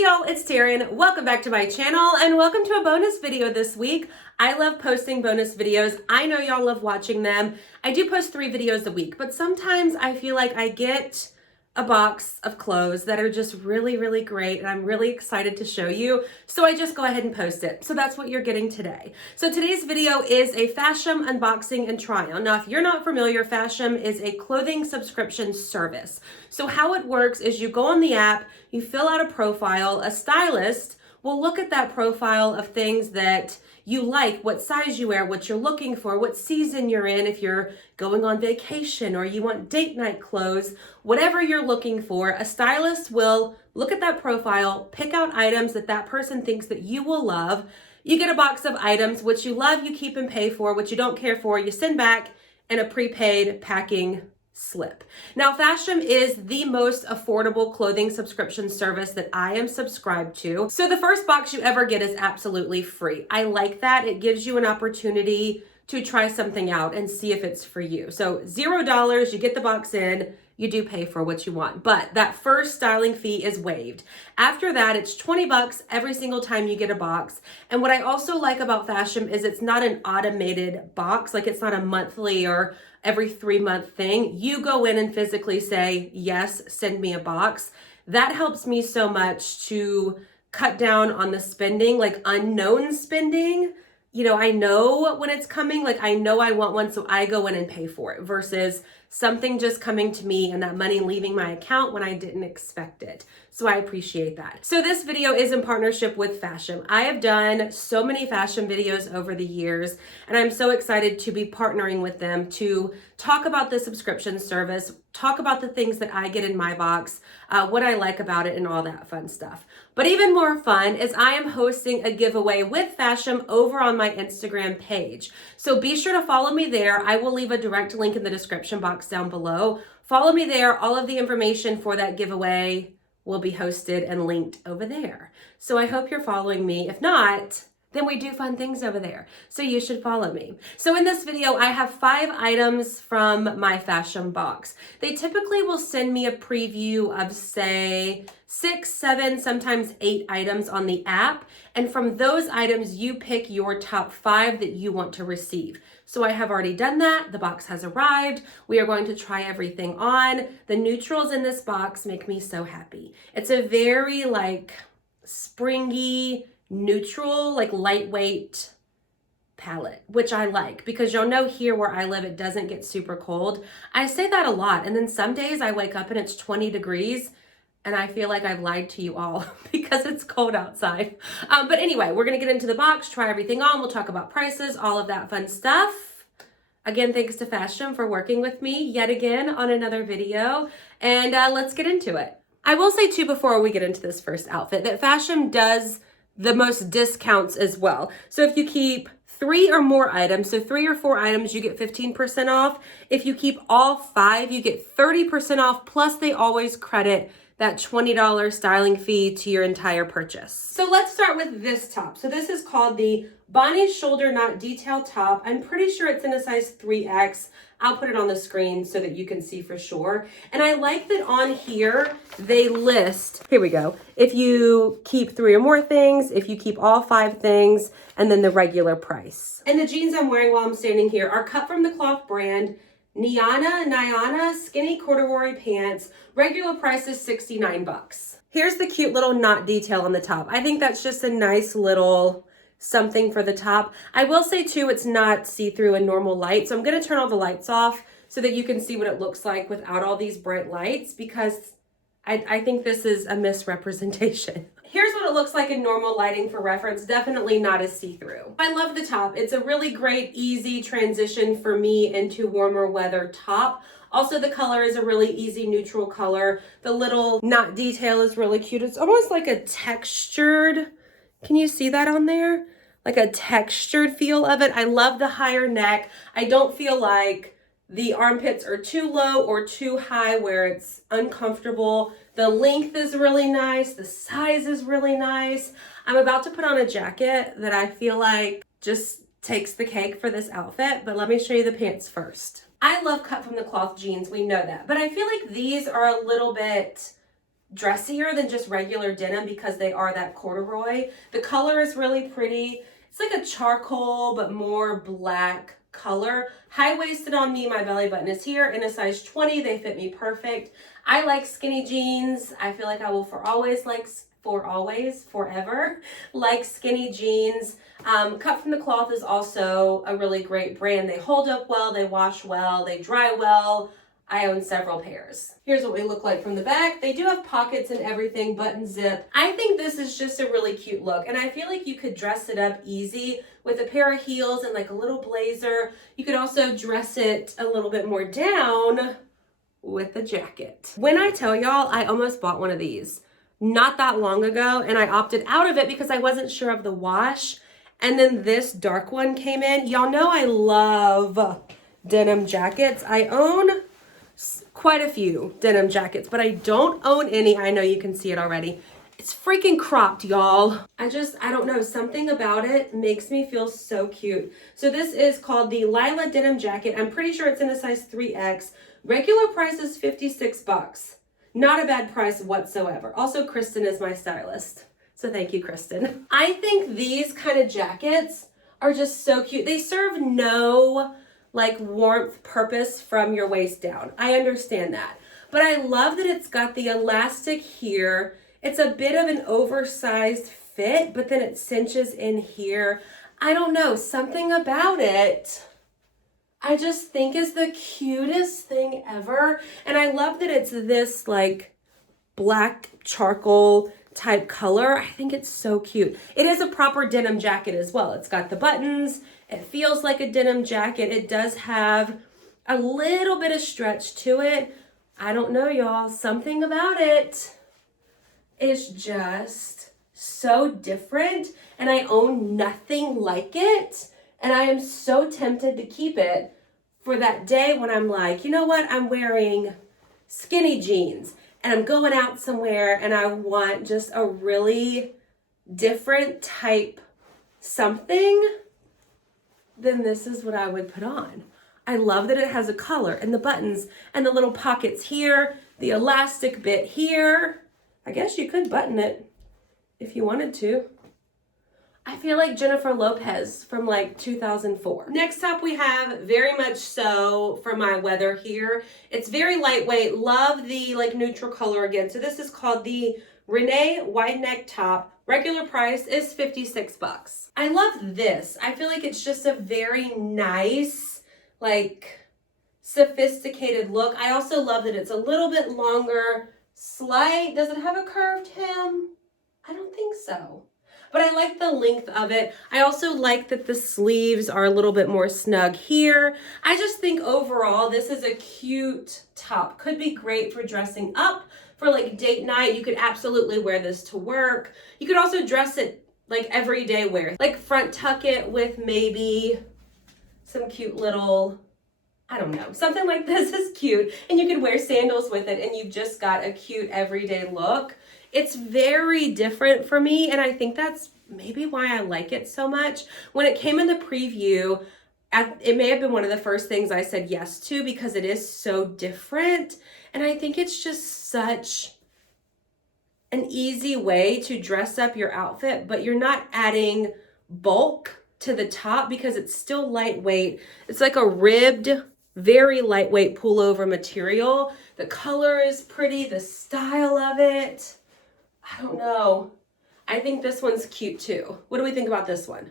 Hey y'all, it's Taren. Welcome back to my channel and welcome to a bonus video this week. I love posting bonus videos. I know y'all love watching them. I do post 3 videos a week, but sometimes I feel like I get a box of clothes that are just really, really great and I'm really excited to show you. So I just go ahead and post it. So that's what you're getting today. So today's video is a FASHOM unboxing and try on. Now, if you're not familiar, FASHOM is a clothing subscription service. So how it works is you go on the app, you fill out a profile, a stylist will look at that profile of things that you like, what size you wear, what you're looking for, what season you're in, if you're going on vacation or you want date night clothes, whatever you're looking for, a stylist will look at that profile, pick out items that that person thinks that you will love. You get a box of items, which you love, you keep and pay for, what you don't care for, you send back in a prepaid packing slip. Now, FASHOM is the most affordable clothing subscription service that I am subscribed to. So the first box you ever get is absolutely free. I like that. It gives you an opportunity to try something out and see if it's for you. So $0, you get the box in, you do pay for what you want, but that first styling fee is waived. After that, it's 20 bucks every single time you get a box. And what I also like about FASHOM is it's not an automated box, like it's not a monthly or every 3-month thing. You go in and physically say, yes, send me a box. That helps me so much to cut down on the spending, like unknown spending. You know, I know when it's coming, like I know I want one, so I go in and pay for it versus something just coming to me and that money leaving my account when I didn't expect it. So I appreciate that. So this video is in partnership with FASHOM. I have done so many FASHOM videos over the years, and I'm so excited to be partnering with them to talk about the subscription service, talk about the things that I get in my box, what I like about it, and all that fun stuff. But even more fun is I am hosting a giveaway with FASHOM over on my Instagram page. So be sure to follow me there. I will leave a direct link in the description box down below. Follow me there. All of the information for that giveaway will be hosted and linked over there. So I hope you're following me. If not, then we do fun things over there. So you should follow me. So in this video, I have 5 items from my FASHOM box. They typically will send me a preview of, say, 6, 7, sometimes 8 items on the app. And from those items, you pick your top 5 that you want to receive. So I have already done that. The box has arrived. We are going to try everything on. The neutrals in this box make me so happy. It's a very like springy, neutral, like lightweight palette, which I like because you'll know here where I live, it doesn't get super cold. I say that a lot. And then some days I wake up and it's 20 degrees and I feel like I've lied to you all because it's cold outside. But anyway, we're going to get into the box, try everything on. We'll talk about prices, all of that fun stuff. Again, thanks to FASHOM for working with me yet again on another video. And let's get into it. I will say too, before we get into this first outfit, that FASHOM does the most discounts as well. So if you keep 3 or more items, so 3 or 4 items, you get 15% off. If you keep all 5, you get 30% off. Plus they always credit that $20 styling fee to your entire purchase. So let's start with this top. So this is called the Bonnie Shoulder Knot Detail Top. I'm pretty sure it's in a size 3X. I'll put it on the screen so that you can see for sure. And I like that on here, they list, here we go, if you keep 3 or more things, if you keep all 5 things, and then the regular price. And the jeans I'm wearing while I'm standing here are cut from the cloth brand Nyana skinny corduroy pants. Regular price is 69 bucks. Here's the cute little knot detail on the top. I think that's just a nice little something for the top. I will say too, it's not see-through in normal light. So I'm going to turn all the lights off so that you can see what it looks like without all these bright lights because I think this is a misrepresentation. Here's what it looks like in normal lighting for reference. Definitely not as see-through. I love the top. It's a really great, easy transition for me into warmer weather top. Also, the color is a really easy neutral color. The little knot detail is really cute. It's almost like a textured, can you see that on there? Like a textured feel of it. I love the higher neck. I don't feel like the armpits are too low or too high where it's uncomfortable. The length is really nice. The size is really nice. I'm about to put on a jacket that I feel like just takes the cake for this outfit, but let me show you the pants first. I love cut from the cloth jeans, we know that, but I feel like these are a little bit dressier than just regular denim because they are that corduroy. The color is really pretty. It's like a charcoal, but more black color. High-waisted on me, my belly button is here in a size 20. They fit me perfect. I like skinny jeans. I feel like I will forever like skinny jeans. Cut from the Cloth is also a really great brand. They hold up well, they wash well, they dry well. I own several pairs. Here's what we look like from the back. They do have pockets and everything, button zip. I think this is just a really cute look, and I feel like you could dress it up easy with a pair of heels and like a little blazer. You could also dress it a little bit more down with a jacket. When I tell y'all, I almost bought one of these not that long ago, and I opted out of it because I wasn't sure of the wash. And then this dark one came in. Y'all know I love denim jackets. I own quite a few denim jackets, but I don't own any. I know you can see it already. It's freaking cropped, y'all. I don't know, something about it makes me feel so cute. So this is called the Lila denim jacket. I'm pretty sure it's in a size 3X. Regular price is $56. Not a bad price whatsoever. Also, Kristen is my stylist, so thank you, Kristen. I think these kind of jackets are just so cute. They serve no like warmth purpose from your waist down. I understand that. But I love that it's got the elastic here. It's a bit of an oversized fit, but then it cinches in here. I don't know, something about it I just think is the cutest thing ever. And I love that it's this like black charcoal type color. I think it's so cute. It is a proper denim jacket as well. It's got the buttons. It feels like a denim jacket. It does have a little bit of stretch to it. I don't know, y'all. Something about it is just so different, and I own nothing like it. And I am so tempted to keep it for that day when I'm like, you know what? I'm wearing skinny jeans and I'm going out somewhere and I want just a really different type something. Then this is what I would put on. I love that it has a color and the buttons and the little pockets here, the elastic bit here. I guess you could button it if you wanted to. I feel like Jennifer Lopez from like 2004. Next up we have very much so for my weather here. It's very lightweight. Love the like neutral color again. So this is called the Renee wide neck top. Regular price is $56. I love this. I feel like it's just a very nice, like sophisticated look. I also love that it's a little bit longer, slight. Does it have a curved hem? I don't think so. But I like the length of it. I also like that the sleeves are a little bit more snug here. I just think overall this is a cute top. Could be great for dressing up for like date night. You could absolutely wear this to work. You could also dress it like everyday wear. Like front tuck it with maybe some cute little, I don't know, something like this is cute. And you could wear sandals with it and you've just got a cute everyday look. It's very different for me, and I think that's maybe why I like it so much. When it came in the preview, it may have been one of the first things I said yes to because it is so different, and I think it's just such an easy way to dress up your outfit, but you're not adding bulk to the top because it's still lightweight. It's like a ribbed, very lightweight pullover material. The color is pretty, the style of it. I don't know. I think this one's cute too. What do we think about this one?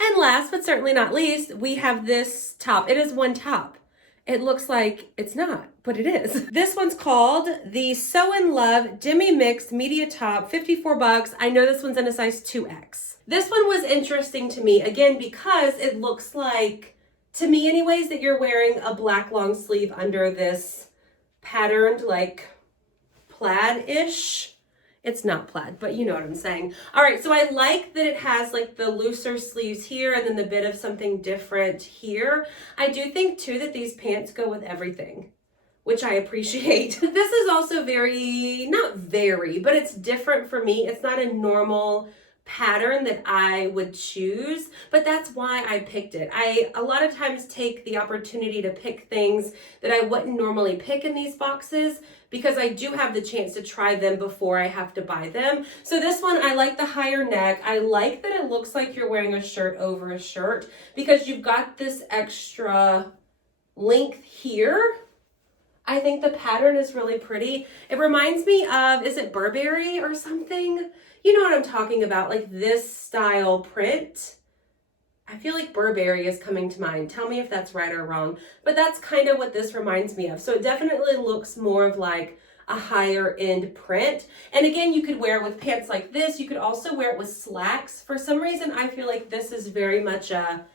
And last but certainly not least, we have this top. It is one top. It looks like it's not, but it is. This one's called the So In Love Demi Mix Media Top, $54. I know this one's in a size 2X. This one was interesting to me, again, because it looks like, to me anyways, that you're wearing a black long sleeve under this patterned like plaid-ish. It's not plaid, but you know what I'm saying. All right, so I like that it has like the looser sleeves here and then the bit of something different here. I do think too that these pants go with everything, which I appreciate. This is also very, not very, but it's different for me. It's not a normal pattern that I would choose, but that's why I picked it. I a lot of times take the opportunity to pick things that I wouldn't normally pick in these boxes because I do have the chance to try them before I have to buy them. So this one, I like the higher neck. I like that it looks like you're wearing a shirt over a shirt because you've got this extra length here. I think the pattern is really pretty. It reminds me of, is it Burberry or something? You know what I'm talking about, like this style print. I feel like Burberry is coming to mind. Tell me if that's right or wrong, but that's kind of what this reminds me of. So it definitely looks more of like a higher end print. And again, you could wear it with pants like this. You could also wear it with slacks. For some reason, I feel like this is very much a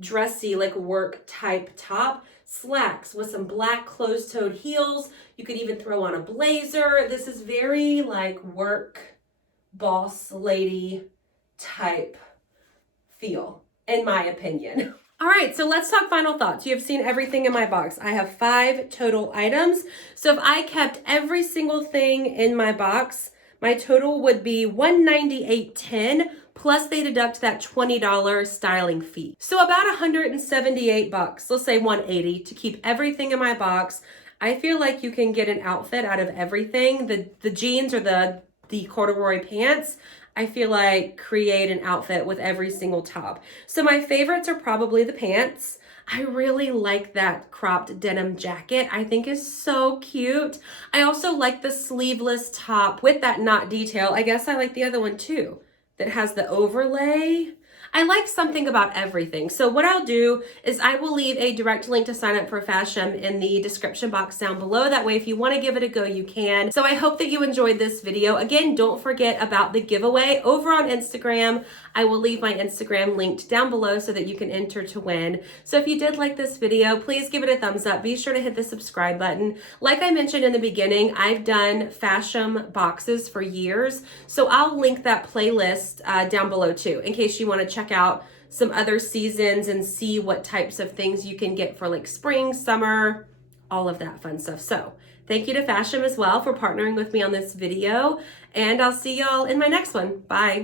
dressy, like work type top. Slacks with some black closed-toed heels. You could even throw on a blazer. This is very like work boss lady type feel, in my opinion. All right, so let's talk final thoughts. You have seen everything in my box. I have 5 total items. So if I kept every single thing in my box, my total would be $198.10, plus they deduct that $20 styling fee. So about $178, let's say $180 to keep everything in my box. I feel like you can get an outfit out of everything. The jeans or the corduroy pants, I feel like create an outfit with every single top. So my favorites are probably the pants. I really like that cropped denim jacket. I think is so cute. I also like the sleeveless top with that knot detail. I guess I like the other one too, that has the overlay. I like something about everything. So what I'll do is I will leave a direct link to sign up for FASHOM in the description box down below. That way, if you want to give it a go, you can. So I hope that you enjoyed this video. Again, don't forget about the giveaway over on Instagram. I will leave my Instagram linked down below so that you can enter to win. So if you did like this video, please give it a thumbs up. Be sure to hit the subscribe button. Like I mentioned in the beginning, I've done FASHOM boxes for years. So I'll link that playlist down below too, in case you want to check out some other seasons and see what types of things you can get for like spring, summer, all of that fun stuff. So thank you to FASHOM as well for partnering with me on this video, and I'll see y'all in my next one. Bye.